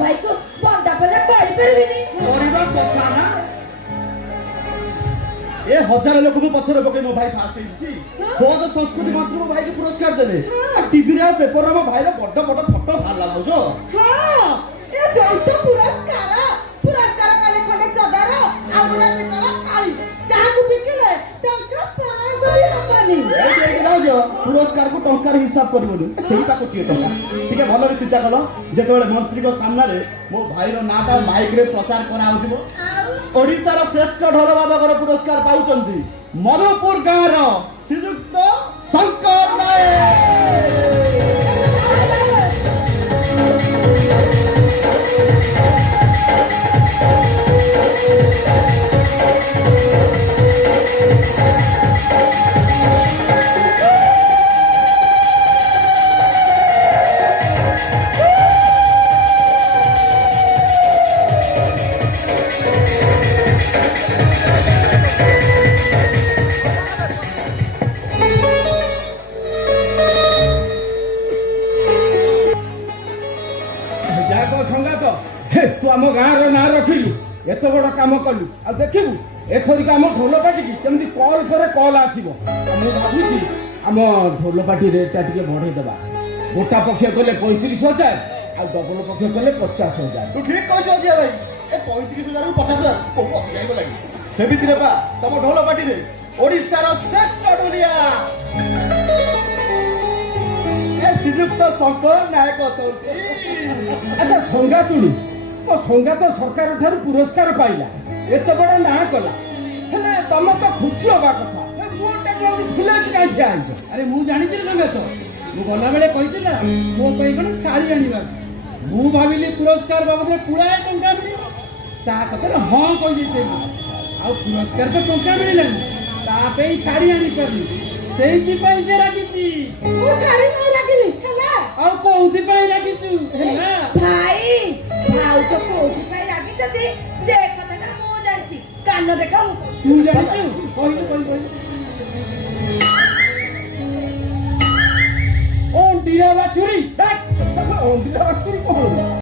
भाई को बंदापना कर परबिनी करबा କଥା ना ए हजार लोक को पछरे पके मो भाई फास्ट ହେଇଛି ବହୁତ ସଂସ୍କୃତି ମନ୍ତ୍ରୀ ମୋ ଭାଇ କୁ ପୁରସ୍କାର ଦେଲେ टीवी रे पेपर रे ମୋ ଭାଇ ର ବଡ ବଡ ଫଟो ବାହାରଲା ବୁଝ हां ए जौत पुरस्कार कले खडे चदार आउला पिटला खाली जाकू बिकिले टंका 500 भी हबनी ए देख लाओ जो पुरस्कार को टंकार हिसाब करबो सेही ता कोटिए टंका ठीक है भलो रे चिंता कलो जेतेबेले मंत्री को सामने रे मो भाई रो नाटा माइक रे प्रचार करा होतिबो ओडिसा रो श्रेष्ठ ढोल वादकर पुरस्कार पाउचंती मधुपुर गाँव रो श्रीयुक्त शंकर नायक तू आम गाँव रो ना रखिलु एत बड़ काम कलु आ देखिबु एथरिक आम ढोलपाटी की केमती कॉल करे कॉल आसीबो मु भाबुची आम ढोलपाटी रेट टिके बढ़े देबा गोटा पक्ष कले 35,000 आ डबल पक्ष कले 50,000 तू ठीक कहछ अजय भाई ए 35,000 को 50,000 को जाइबो लागि से भितरे बा तम ढोलपाटी रे ओडिसा रो श्रेष्ठ ढोलिया ए श्रीयुक्त शंकर नायक अछंती अच्छा संगातुडी तो संगात सरकार ठारू पुरस्कार पाइला एत बड़ा ना कला हेले तम तो खुशी होबा कथा मोटा के फुले काई जाइछ अरे मु जानि छी संगात मु गला बेले कहिछि ना मो पई कोन साड़ी आनिबा मु भाबिली पुरस्कार बाबदे पुराय टंका मिलिबो ता कथरे हां कहि दैते आ पुरस्कार तो टंका मिलिला ता पे साड़ी आनि परली सेही पई जे राखिछि मु सारी न राखिनी हला आ कोउथि पई राखिछु हेला भाई भाउ तो कोठी पाई रागी छथि जे कथा ना मो जानछि कान देखा तू जानिछु कहि ओ डिया बाछुरी ओ दिला बाछुरी को